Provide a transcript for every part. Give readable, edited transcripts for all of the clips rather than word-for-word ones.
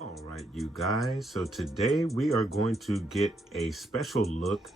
All right, you guys, so today we are going to get a special look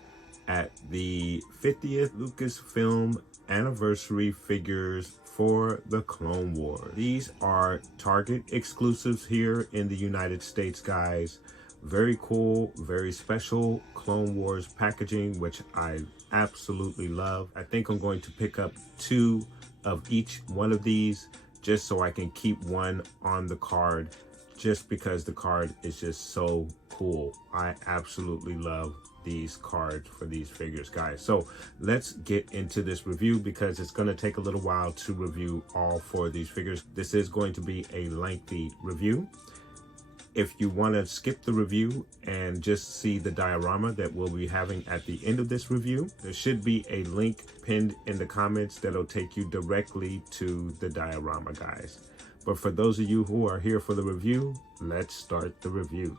at the 50th Lucasfilm anniversary figures for the Clone Wars. These are Target exclusives here in the United States, guys. Very cool, very special Clone Wars packaging, which I absolutely love. I think I'm going to pick up 2 of each one of these just so I can keep one on the card, just because the card is just so cool. I absolutely love these cards for these figures, guys. So let's get into this review because it's going to take a little while to review all 4 of these figures. This is going to be a lengthy review. If you want to skip the review and just see the diorama that we'll be having at the end of this review, there should be a link pinned in the comments that'll take you directly to the diorama, guys. But for those of you who are here for the review, let's start the review.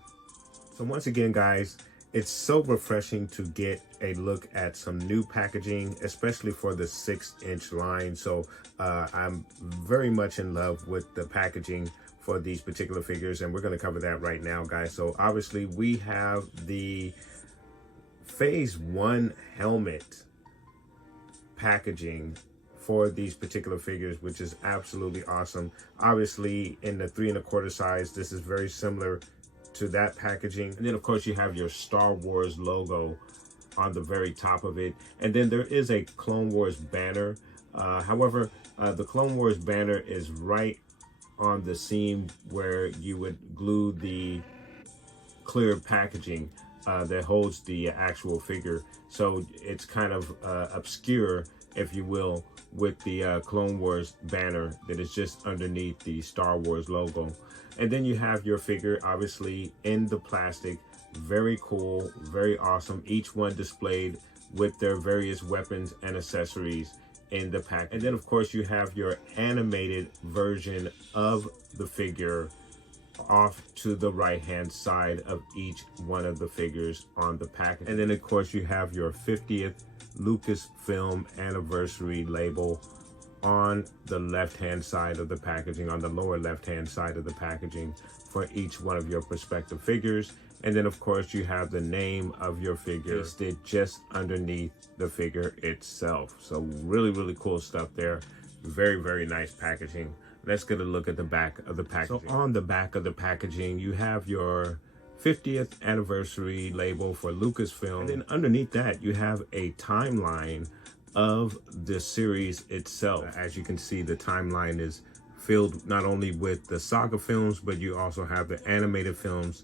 So once again, guys, it's so refreshing to get a look at some new packaging, especially for the 6-inch line. So I'm very much in love with the packaging for these particular figures, and we're going to cover that right now, guys. So obviously we have the Phase 1 helmet packaging for these particular figures, which is absolutely awesome. Obviously in the 3 1/4 size, this is very similar to that packaging. And then of course you have your Star Wars logo on the very top of it. And then there is a Clone Wars banner. However, the Clone Wars banner is right on the seam where you would glue the clear packaging that holds the actual figure. So it's kind of obscure, if you will, with the Clone Wars banner that is just underneath the Star Wars logo. And then you have your figure obviously in the plastic. Very cool, very awesome. Each one displayed with their various weapons and accessories in the pack. And then of course you have your animated version of the figure off to the right hand side of each one of the figures on the pack. And then of course you have your 50th Lucasfilm anniversary label on the left hand side of the packaging, on the lower left hand side of the packaging for each one of your prospective figures. And then of course you have the name of your figure listed just underneath the figure itself. So really, really cool stuff there. Very, very nice packaging. Let's get a look at the back of the packaging. So on the back of the packaging, you have your 50th anniversary label for Lucasfilm. And then underneath that, you have a timeline of the series itself. As you can see, the timeline is filled not only with the saga films, but you also have the animated films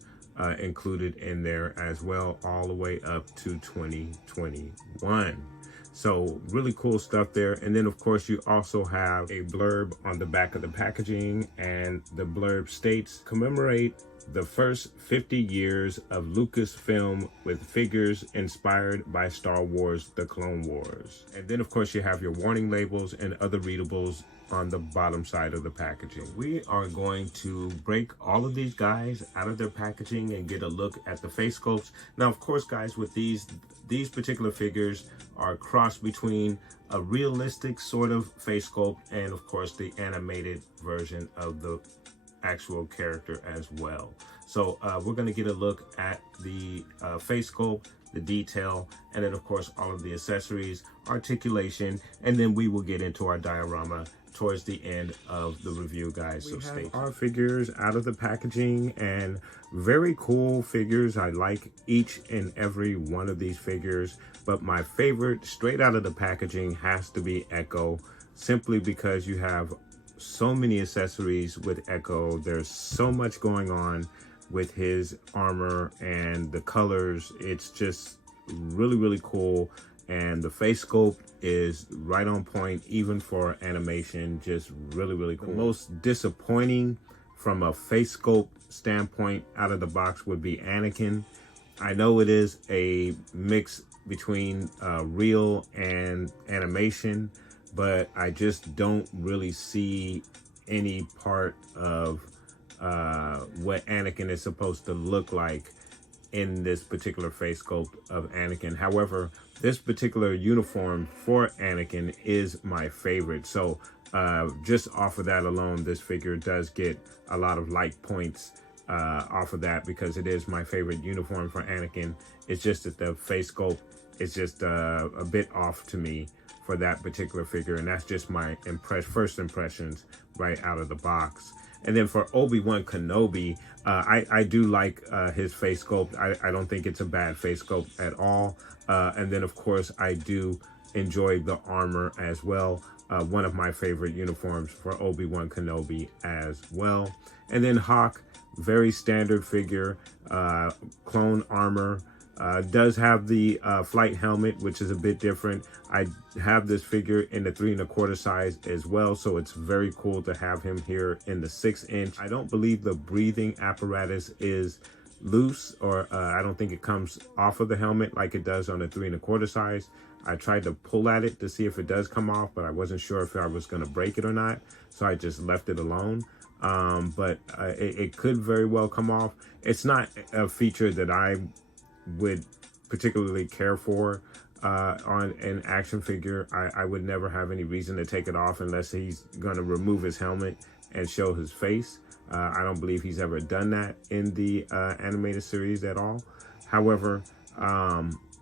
included in there as well, all the way up to 2021. So really cool stuff there. And then of course you also have a blurb on the back of the packaging, and the blurb states, commemorate the first 50 years of Lucasfilm with figures inspired by Star Wars: The Clone Wars. And then of course you have your warning labels and other readables on the bottom side of the packaging. We are going to break all of these guys out of their packaging and get a look at the face sculpts. Now of course, guys, with these particular figures are a cross between a realistic sort of face sculpt and of course the animated version of the actual character as well. So we're going to get a look at the face sculpt, the detail, and then of course all of the accessories, articulation, and then we will get into our diorama towards the end of the review, guys. So stay tuned. Our figures out of the packaging, and very cool figures. I like each and every one of these figures, but my favorite straight out of the packaging has to be Echo, simply because you have so many accessories with Echo. There's so much going on with his armor and the colors. It's just really, really cool. And the face sculpt is right on point, even for animation. Just really, really cool. The most disappointing from a face sculpt standpoint out of the box would be Anakin, I know it is a mix between real and animation, but I just don't really see any part of what Anakin is supposed to look like in this particular face sculpt of Anakin. However, this particular uniform for Anakin is my favorite. So just off of that alone, this figure does get a lot of like points off of that, because it is my favorite uniform for Anakin. It's just that the face sculpt is just a bit off to me for that particular figure, and that's just my first impressions right out of the box. And then for Obi-Wan Kenobi, I do like his face sculpt. I don't think it's a bad face sculpt at all. And then, of course, I do enjoy the armor as well. One of my favorite uniforms for Obi-Wan Kenobi as well. And then Hawk, very standard figure, clone armor. Does have the flight helmet, which is a bit different. I have this figure in the 3 1/4 size as well, so it's very cool to have him here in the 6-inch. I don't believe the breathing apparatus is loose, or I don't think it comes off of the helmet like it does on the 3 1/4 size. I tried to pull at it to see if it does come off, but I wasn't sure if I was going to break it or not, so I just left it alone. But it could very well come off. It's not a feature that I would particularly care for on an action figure. I would never have any reason to take it off unless he's going to remove his helmet and show his face. I don't believe he's ever done that in the animated series at all. However,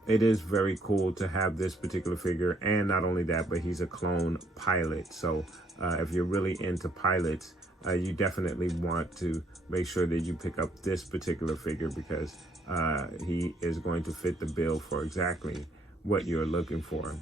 it is very cool to have this particular figure, and not only that, but he's a clone pilot. So if you're really into pilots, you definitely want to make sure that you pick up this particular figure, because he is going to fit the bill for exactly what you're looking for.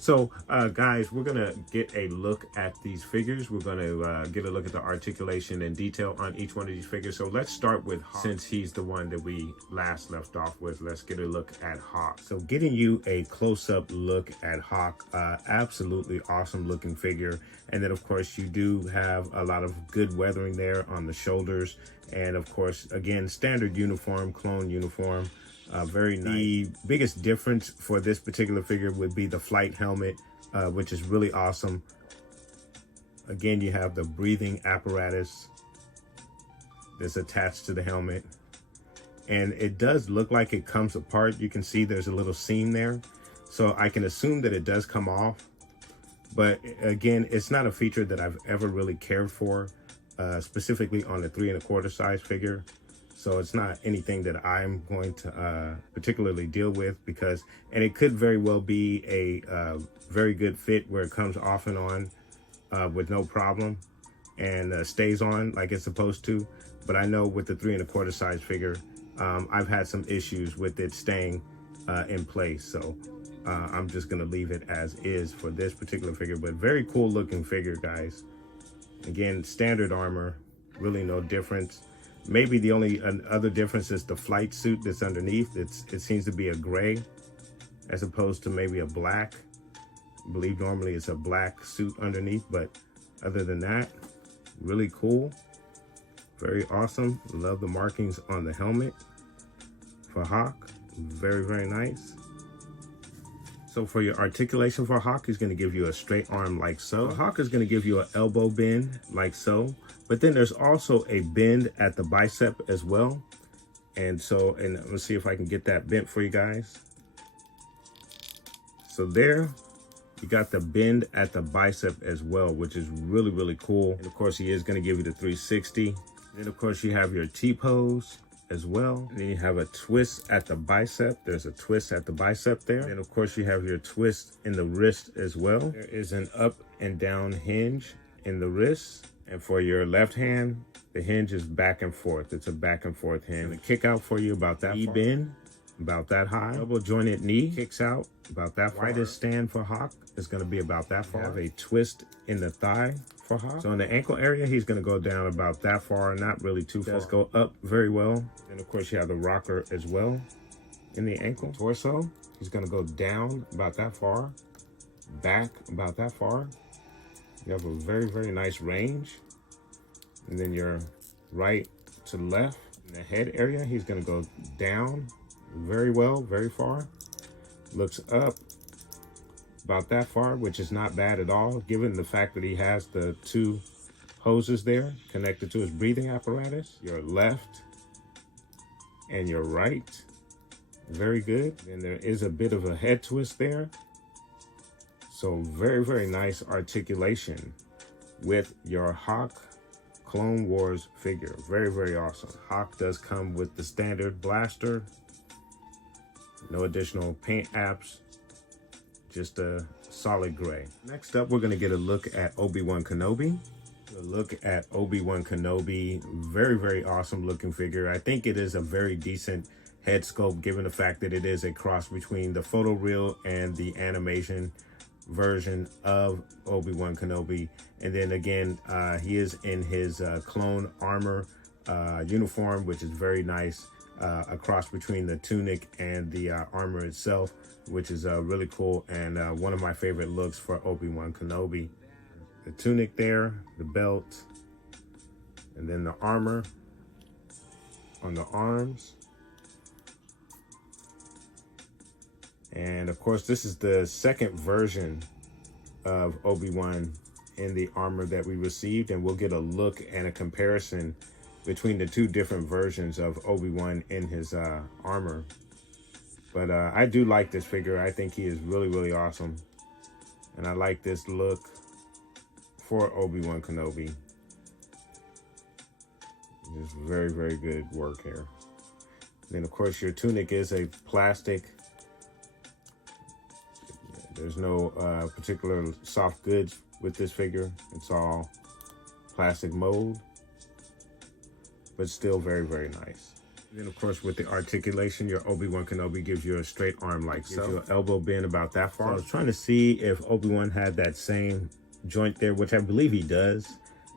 So guys, we're gonna get a look at these figures. We're gonna get a look at the articulation and detail on each one of these figures. So let's start with Hawk. Since he's the one that we last left off with, let's get a look at Hawk. So getting you a close-up look at Hawk, absolutely awesome looking figure. And then of course you do have a lot of good weathering there on the shoulders. And of course, again, standard uniform, clone uniform. Very nice. The biggest difference for this particular figure would be the flight helmet, which is really awesome. Again, you have the breathing apparatus that's attached to the helmet. And it does look like it comes apart. You can see there's a little seam there. So I can assume that it does come off. But again, it's not a feature that I've ever really cared for, specifically on the 3 1/4 size figure. So it's not anything that I'm going to particularly deal with, and it could very well be a very good fit where it comes off and on with no problem and stays on like it's supposed to. But I know with the 3 1/4 size figure, I've had some issues with it staying in place. So I'm just gonna leave it as is for this particular figure, but very cool looking figure, guys. Again, standard armor, really no difference. Maybe the only other difference is the flight suit that's underneath. It seems to be a gray as opposed to maybe a black. I believe normally it's a black suit underneath, but other than that, really cool. Very awesome. Love the markings on the helmet for Hawk. Very, very nice. So for your articulation for Hawk, he's going to give you a straight arm like so. Hawk is going to give you an elbow bend like so. But then there's also a bend at the bicep as well. And let's see if I can get that bent for you guys. So there, you got the bend at the bicep as well, which is really, really cool. And of course, he is going to give you the 360. Then of course, you have your T-pose as well. And then you have a twist at the bicep. There's a twist at the bicep there. And of course, you have your twist in the wrist as well. There is an up and down hinge in the wrist. And for your left hand, the hinge is back and forth. It's a back and forth hinge. And kick out for you about that far. Bend, about that high. Double jointed knee kicks out about that far. Widest stand for Hawk is going to be about that far. You have a twist in the thigh for Hawk. So in the ankle area, he's going to go down about that far, not really too far. Does go up very well. And of course, you have the rocker as well in the ankle. Torso, he's going to go down about that far, back about that far. You have a very, very nice range. And then your right to left. In the head area, he's going to go down very well, very far. Looks up about that far, which is not bad at all, given the fact that he has the two hoses there connected to his breathing apparatus. Your left and your right, very good. And there is a bit of a head twist there. So very, very nice articulation with your Hawk Clone Wars figure. Very, very awesome. Hawk does come with the standard blaster. No additional paint apps, just a solid gray. Next up, we're gonna get a look at Obi-Wan Kenobi. A look at Obi-Wan Kenobi, very, very awesome looking figure. I think it is a very decent head sculpt, given the fact that it is a cross between the photoreal and the animation version of Obi-Wan Kenobi. And then again, he is in his clone armor uniform, which is very nice. A cross between the tunic and the armor itself, which is really cool, and one of my favorite looks for Obi-Wan Kenobi. The tunic there, the belt, and then the armor on the arms. And of course, this is the second version of Obi-Wan in the armor that we received, and we'll get a look and a comparison between the two different versions of Obi-Wan in his armor. But I do like this figure. I think he is really, really awesome. And I like this look for Obi-Wan Kenobi. Just very, very good work here. And then of course your tunic is a plastic. There's no particular soft goods with this figure. It's all plastic mold, but still very, very nice. And then of course with the articulation, your Obi-Wan Kenobi gives you a straight arm like so. Gives you an elbow bend about that far. So I was trying to see if Obi-Wan had that same joint there, which I believe he does,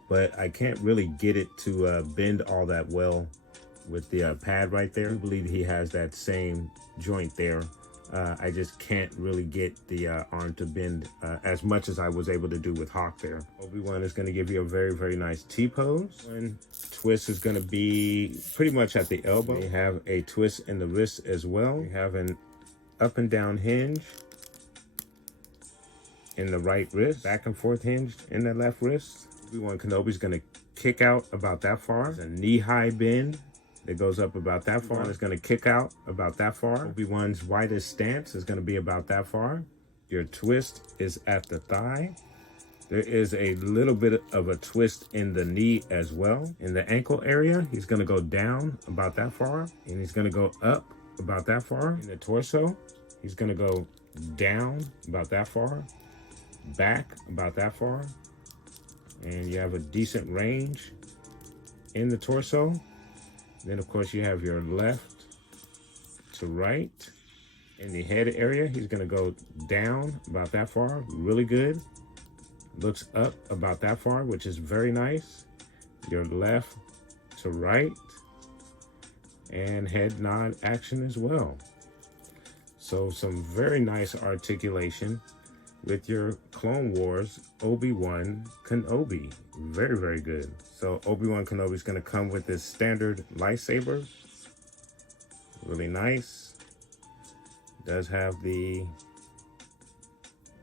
but I can't really get it to bend all that well with the pad right there. I believe he has that same joint there. I just can't really get the arm to bend as much as I was able to do with Hawk there. Obi-Wan is going to give you a very, very nice T-pose. One twist is going to be pretty much at the elbow. You have a twist in the wrist as well. You have an up and down hinge in the right wrist, back and forth hinge in the left wrist. Obi-Wan Kenobi is going to kick out about that far. It's a knee-high bend that goes up about that far. It's going to kick out about that far. Obi-Wan's widest stance is going to be about that far. Your twist is at the thigh. There is a little bit of a twist in the knee as well. In the ankle area, he's going to go down about that far, and he's going to go up about that far. In the torso, he's going to go down about that far, back about that far, and you have a decent range in the torso. Then of course you have your left to right. In the head area, he's gonna go down about that far, really good. Looks up about that far, which is very nice. Your left to right, and head nod action as well. So some very nice articulation with your Clone Wars Obi-Wan Kenobi. Very, very good. So Obi-Wan Kenobi is going to come with this standard lightsaber. Really nice. Does have the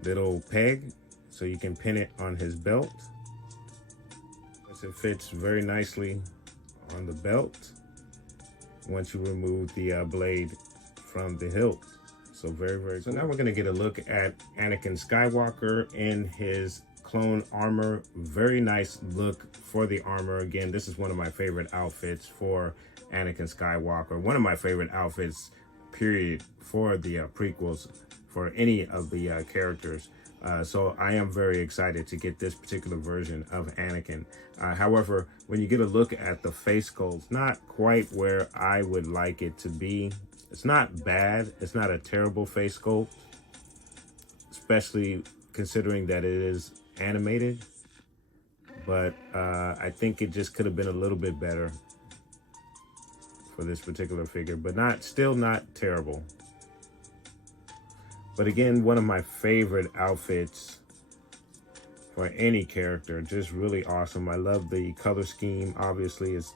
little peg so you can pin it on his belt. It fits very nicely on the belt once you remove the blade from the hilt. So very, very cool. So now we're going to get a look at Anakin Skywalker in his clone armor. Very nice look for the armor. Again, this is one of my favorite outfits for Anakin Skywalker. One of my favorite outfits, period, for the prequels, for any of the characters. So I am very excited to get this particular version of Anakin. However, when you get a look at the face sculpt, it's not quite where I would like it to be. It's not bad. It's not a terrible face sculpt, especially considering that it is animated. But I think it just could have been a little bit better for this particular figure, but still not terrible. But again, one of my favorite outfits for any character, just really awesome. I love the color scheme. Obviously, it's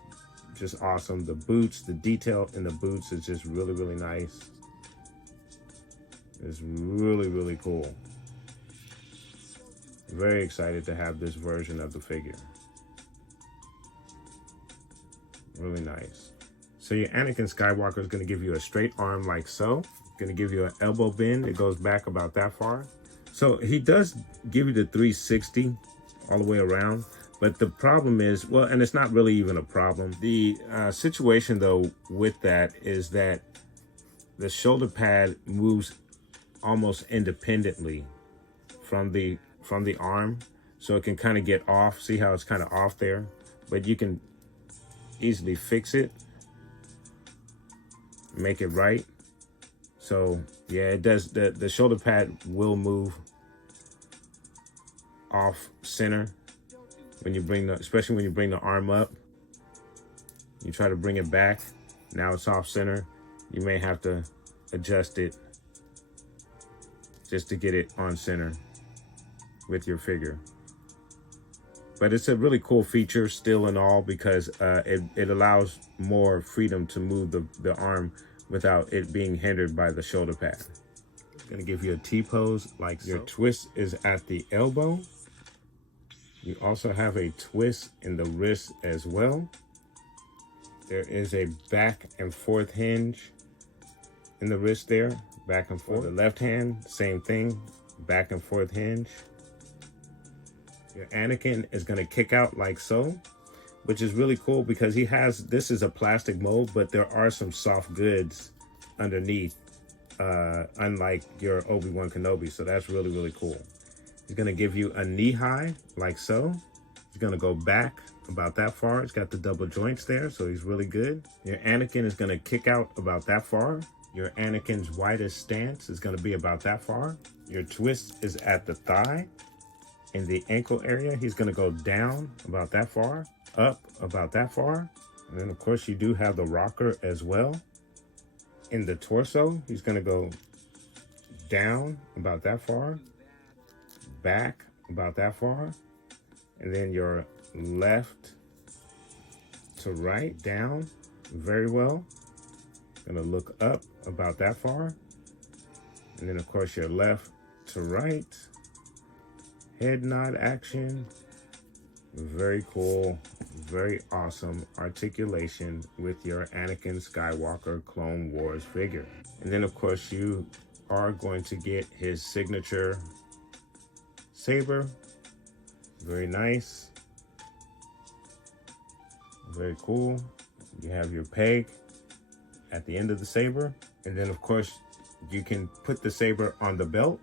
just awesome. The boots, the detail in the boots is just really, really nice. It's really, really cool. Very excited to have this version of the figure. Really nice. So your Anakin Skywalker is going to give you a straight arm like so. Going to give you an elbow bend. It goes back about that far. So he does give you the 360 all the way around. But the problem is, well, and it's not really even a problem. The situation though with that is that the shoulder pad moves almost independently from the arm. So it can kind of get off. See how it's kind of off there? But you can easily fix it. Make it right. So yeah, it does. The shoulder pad will move off center when you bring especially when you bring the arm up. You try to bring it back. Now it's off center. You may have to adjust it just to get it on center with your figure. But it's a really cool feature still and all, because it allows more freedom to move the arm without it being hindered by the shoulder pad. It's gonna give you a T-pose like so. Your twist is at the elbow. You also have a twist in the wrist as well. There is a back and forth hinge in the wrist there, back and forth. The left hand, same thing, back and forth hinge. Your Anakin is going to kick out like so, which is really cool because this is a plastic mold, but there are some soft goods underneath, unlike your Obi-Wan Kenobi. So that's really, really cool. He's going to give you a knee high like so. He's going to go back about that far. It's got the double joints there, so he's really good. Your Anakin is going to kick out about that far. Your Anakin's widest stance is going to be about that far. Your twist is at the thigh. In the ankle area, he's going to go down about that far, up about that far. And then, of course, you do have the rocker as well. In the torso, he's going to go down about that far, back about that far. And then your left to right, down very well. Going to look up about that far. And then, of course, your left to right. Head nod action. Very cool, very awesome articulation with your Anakin Skywalker Clone Wars figure. And then of course you are going to get his signature saber. Very nice. Very cool. You have your peg at the end of the saber. And then of course you can put the saber on the belt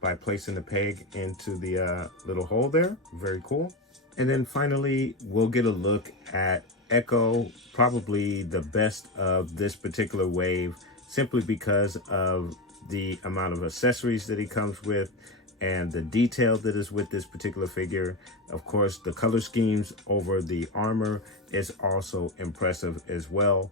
by placing the peg into the little hole there. Very cool. And then finally, we'll get a look at Echo, probably the best of this particular wave, simply because of the amount of accessories that he comes with and the detail that is with this particular figure. Of course, the color schemes over the armor is also impressive as well.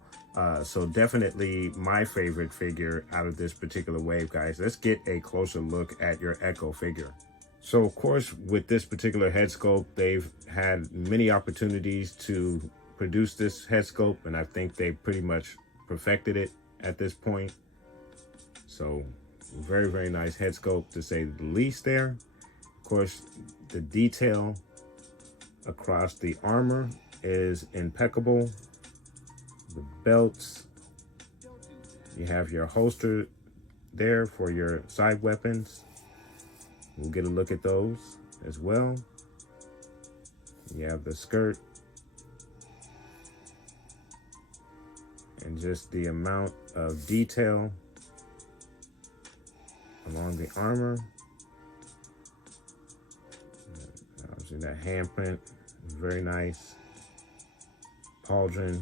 So definitely my favorite figure out of this particular wave, guys. Let's get a closer look at your Echo figure. So of course, with this particular head sculpt, they've had many opportunities to produce this head sculpt, and I think they pretty much perfected it at this point. So very, very nice head sculpt to say the least there. Of course, the detail across the armor is impeccable. The belts, you have your holster there for your side weapons. We'll get a look at those as well. You have the skirt and just the amount of detail along the armor. Obviously that handprint is very nice. Pauldron.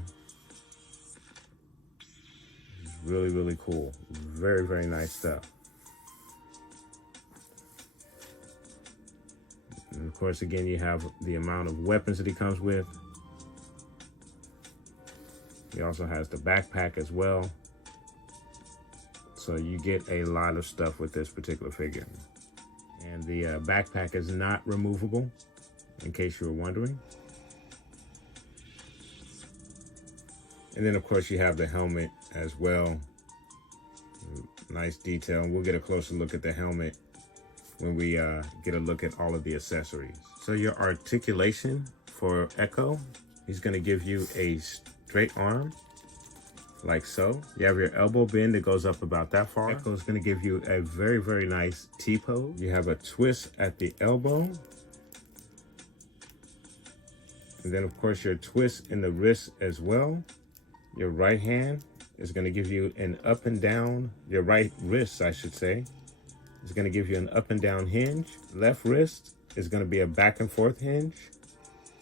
Really, really cool. Very, very nice stuff. And of course, again, you have the amount of weapons that he comes with. He also has the backpack as well. So you get a lot of stuff with this particular figure. And the backpack is not removable, in case you were wondering. And then of course you have the helmet as well. Nice detail. We'll get a closer look at the helmet when we get a look at all of the accessories. So your articulation for Echo, he's gonna give you a straight arm, like so. You have your elbow bend that goes up about that far. Echo is gonna give you a very, very nice T-pose. You have a twist at the elbow. And then of course your twist in the wrist as well. Your right hand is gonna give you an up and down, your right wrist, I should say, is gonna give you an up and down hinge. Left wrist is gonna be a back and forth hinge.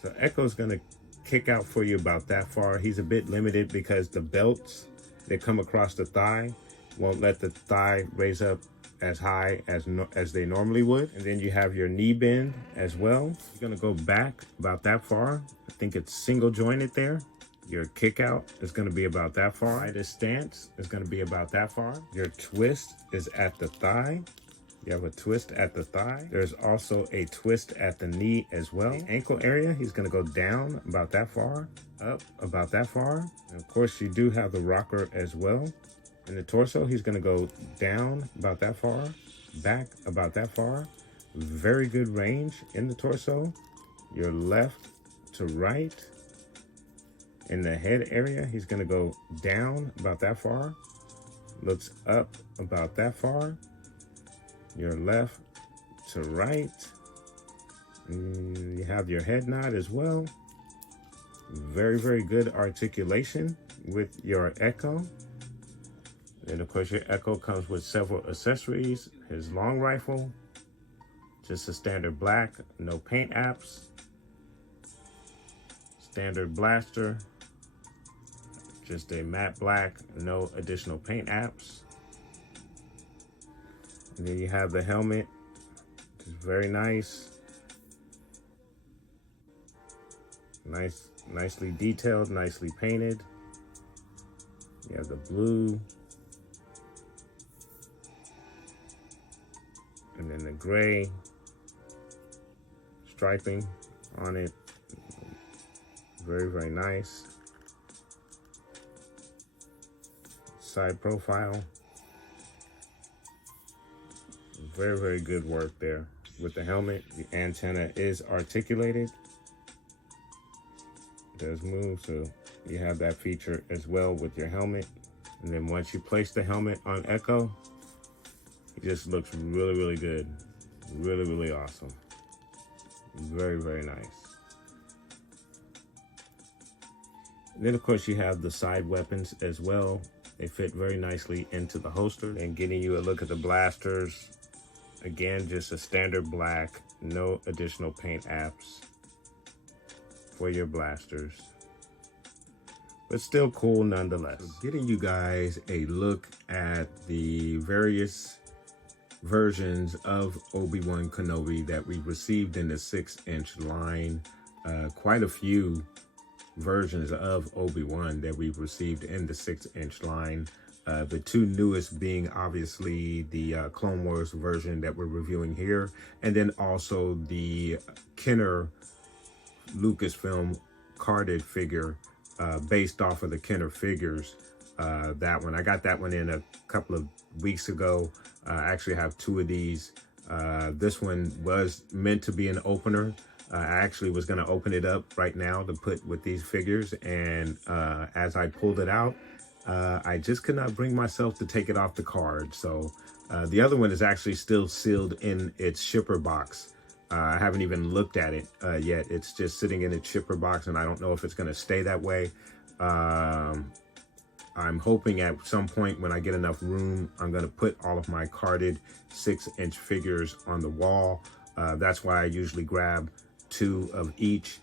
So Echo's gonna kick out for you about that far. He's a bit limited because the belts that come across the thigh won't let the thigh raise up as high as they normally would. And then you have your knee bend as well. You're gonna go back about that far. I think it's single jointed there. Your kick out is gonna be about that far. Right, his stance is gonna be about that far. Your twist is at the thigh. You have a twist at the thigh. There's also a twist at the knee as well. The ankle area, he's gonna go down about that far, up about that far. And of course, you do have the rocker as well. In the torso, he's gonna go down about that far, back about that far. Very good range in the torso. Your left to right. In the head area, he's gonna go down about that far, looks up about that far. Your left to right. You have your head nod as well. Very, very good articulation with your Echo. And of course your Echo comes with several accessories. His long rifle, just a standard black, no paint apps. Standard blaster, just a matte black, no additional paint apps. And then you have the helmet, which is very nice. Nicely detailed, nicely painted. You have the blue. And then the gray striping on it. Very, very nice. Side profile. Very, very good work there with the helmet. The antenna is articulated. It does move, so you have that feature as well with your helmet. And then once you place the helmet on Echo, it just looks really, really good. Really, really awesome. Very, very nice. And then of course you have the side weapons as well. They fit very nicely into the holster. And getting you a look at the blasters. Again, just a standard black, no additional paint apps for your blasters. But still cool nonetheless. So getting you guys a look at the various versions of Obi-Wan Kenobi that we received in the 6-inch line. Quite a few versions of Obi-Wan that we've received in the 6-inch line. The two newest being obviously the Clone Wars version that we're reviewing here, and then also the Kenner Lucasfilm carded figure based off of the Kenner figures. That one, I got that one in a couple of weeks ago. I actually have two of these. This one was meant to be an opener. I actually was going to open it up right now to put with these figures, and as I pulled it out, I just could not bring myself to take it off the card. So the other one is actually still sealed in its shipper box. I haven't even looked at it yet. It's just sitting in its shipper box, and I don't know if it's going to stay that way. I'm hoping at some point when I get enough room, I'm going to put all of my carded 6-inch figures on the wall. That's why I usually grab two of each.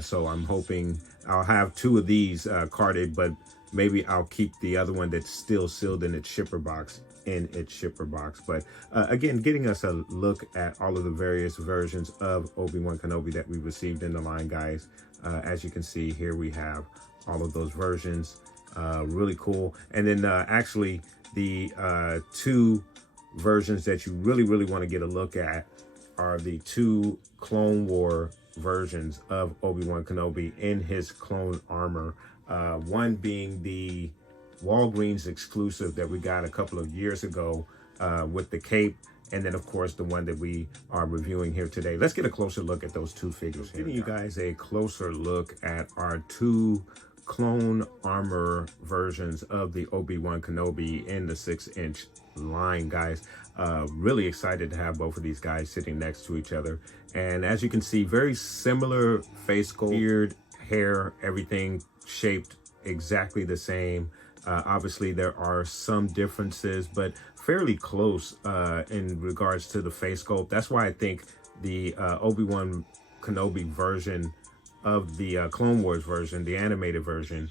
So I'm hoping I'll have two of these carded, but maybe I'll keep the other one that's still sealed in its shipper box But again, getting us a look at all of the various versions of Obi-Wan Kenobi that we received in the line, guys. As you can see here, we have all of those versions. Really cool. And then actually the two versions that you really want to get a look at are the two Clone War versions of Obi-Wan Kenobi in his clone armor. One being the Walgreens exclusive that we got a couple of years ago with the cape, and then of course the one that we are reviewing here today. Let's get a closer look at those two figures here. Giving you guys a closer look at our two clone armor versions of the Obi-Wan Kenobi in the 6-inch line, guys. Really excited to have both of these guys sitting next to each other. And as you can see, very similar face sculpt, beard, hair, everything shaped exactly the same. Obviously there are some differences, but fairly close in regards to the face sculpt. That's why I think the Obi-Wan Kenobi version of the Clone Wars version, the animated version,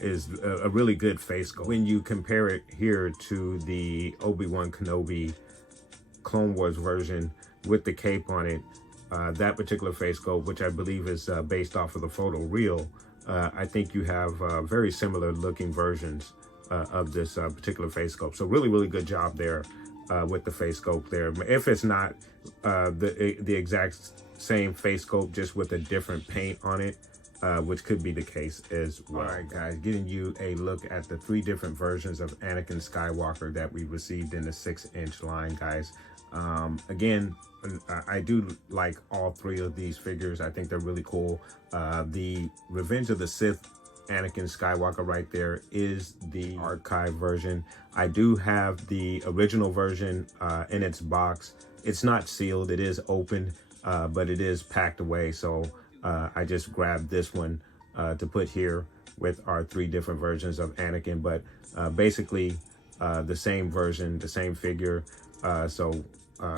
is a really good face sculpt. When you compare it here to the Obi-Wan Kenobi Clone Wars version with the cape on it, that particular face sculpt, which I believe is based off of the photo reel, I think you have very similar looking versions of this particular face sculpt. So really good job there with the face sculpt there. If it's not the exact same face sculpt, just with a different paint on it, which could be the case as well. All right, guys, getting you a look at the 3 different versions of Anakin Skywalker that we received in the 6-inch line, guys. Again, I do like all 3 of these figures. I think they're really cool. The Revenge of the Sith Anakin Skywalker right there is the archive version. I do have the original version in its box. It's not sealed, it is open, but it is packed away. So I just grabbed this one to put here with our 3 different versions of Anakin, but basically the same version, the same figure. So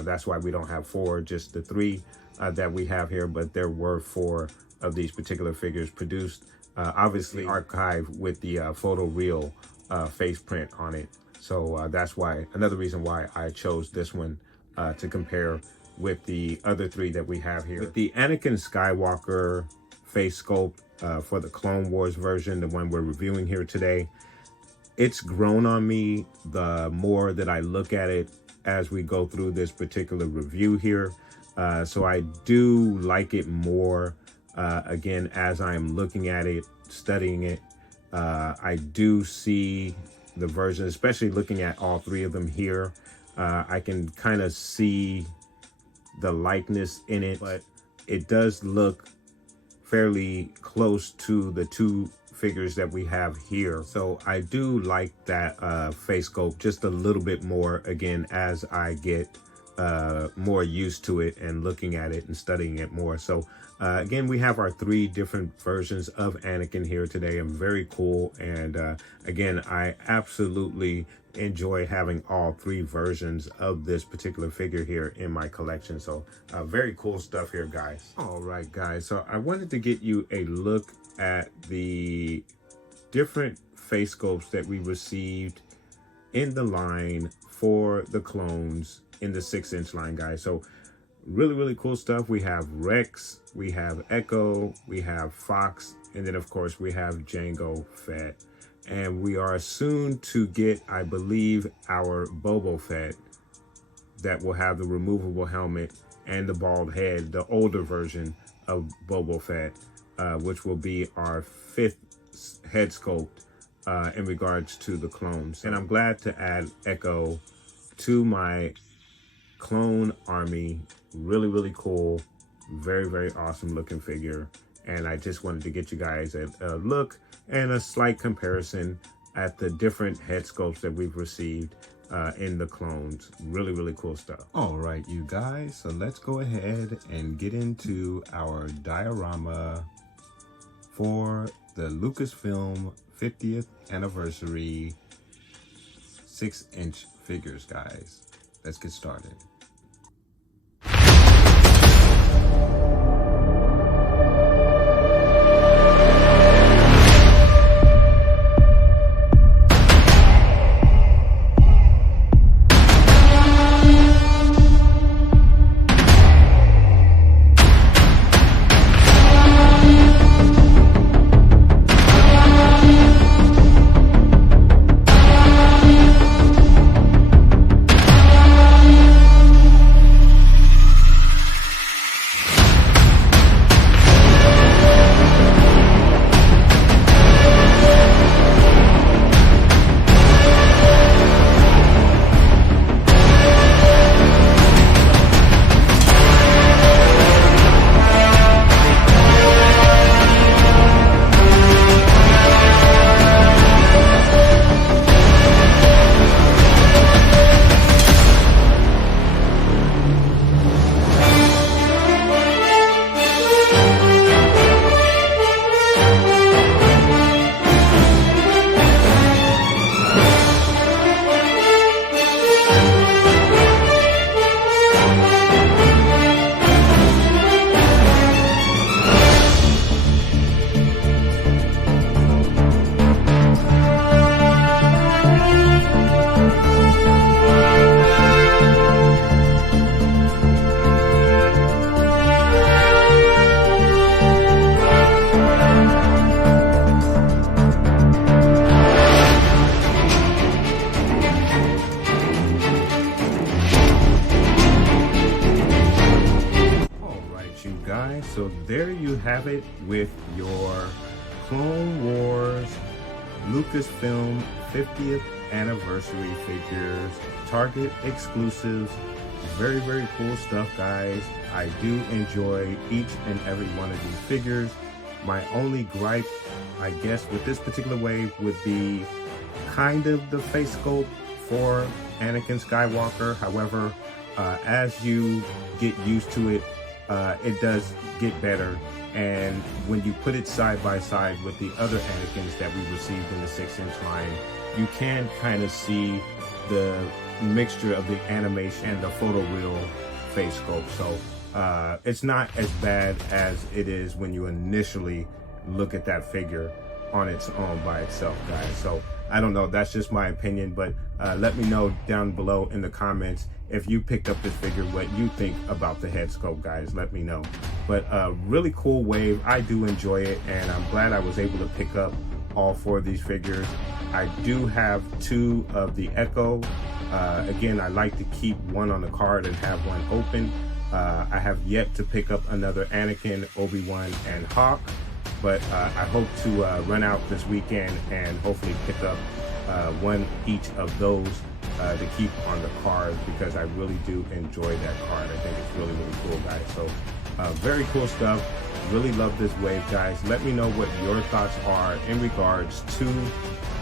that's why we don't have 4, just the 3 that we have here, but there were 4 of these particular figures produced. Obviously archive with the photo reel face print on it. So that's why, another reason why I chose this one to compare with the other 3 that we have here. With the Anakin Skywalker face sculpt for the Clone Wars version, the one we're reviewing here today, it's grown on me the more that I look at it as we go through this particular review here. So I do like it more, again, as I'm looking at it, studying it. I do see the version, especially looking at all 3 of them here. I can kind of see the likeness in it, but it does look fairly close to the 2 figures that we have here. So I do like that face sculpt just a little bit more, again, as I get more used to it and looking at it and studying it more. So again, we have our 3 different versions of Anakin here today, and very cool. And again, I absolutely enjoy having all 3 versions of this particular figure here in my collection. So very cool stuff here, guys. All right, guys, so I wanted to get you a look at the different face sculpts that we received in the line for the clones in the 6-inch line, guys. So really cool stuff. We have Rex, we have Echo, we have Fox, and then of course we have Jango Fett. And we are soon to get, I believe, our Boba Fett that will have the removable helmet and the bald head, the older version of Boba Fett, which will be our 5th head sculpt in regards to the clones. And I'm glad to add Echo to my clone army. Really cool, very awesome looking figure. And I just wanted to get you guys a look and a slight comparison at the different head sculpts that we've received in the clones. Really cool stuff. All right, you guys, so let's go ahead and get into our diorama for the Lucasfilm 50th anniversary 6-inch figures, guys. Let's get started. there you have it with your Clone Wars Lucasfilm 50th anniversary figures, Target exclusives. Very, very cool stuff, guys. I do enjoy each and every one of these figures. My only gripe, I guess, with this particular wave would be kind of the face sculpt for Anakin Skywalker. However, as you get used to it, it does get better. And when you put it side by side with the other Anakins that we received in the 6-inch line, you can kind of see the mixture of the animation and the photoreal face sculpt. So it's not as bad as it is when you initially look at that figure on its own by itself, guys. So I don't know, that's just my opinion, but let me know down below in the comments if you picked up this figure, what you think about the head sculpt, guys. Let me know. But really cool wave. I do enjoy it, and I'm glad I was able to pick up all 4 of these figures. I do have 2 of the Echo. Again, I like to keep one on the card and have one open. I have yet to pick up another Anakin, Obi-Wan, and Hawk, but I hope to run out this weekend and hopefully pick up one each of those to keep on the card, because I really do enjoy that card. I think it's really, really cool, guys. So very cool stuff. Really love this wave, guys. Let me know what your thoughts are in regards to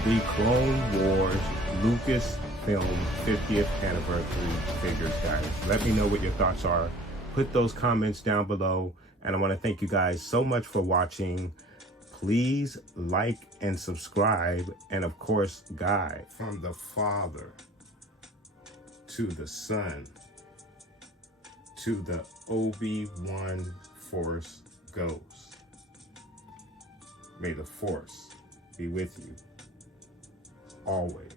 the Clone Wars Lucasfilm 50th anniversary figures, guys. Let me know what your thoughts are. Put those comments down below, and I want to thank you guys so much for watching. Please like and subscribe, and of course, guide from the Father to the Son to the Obi-Wan Force Ghost. May the Force be with you always.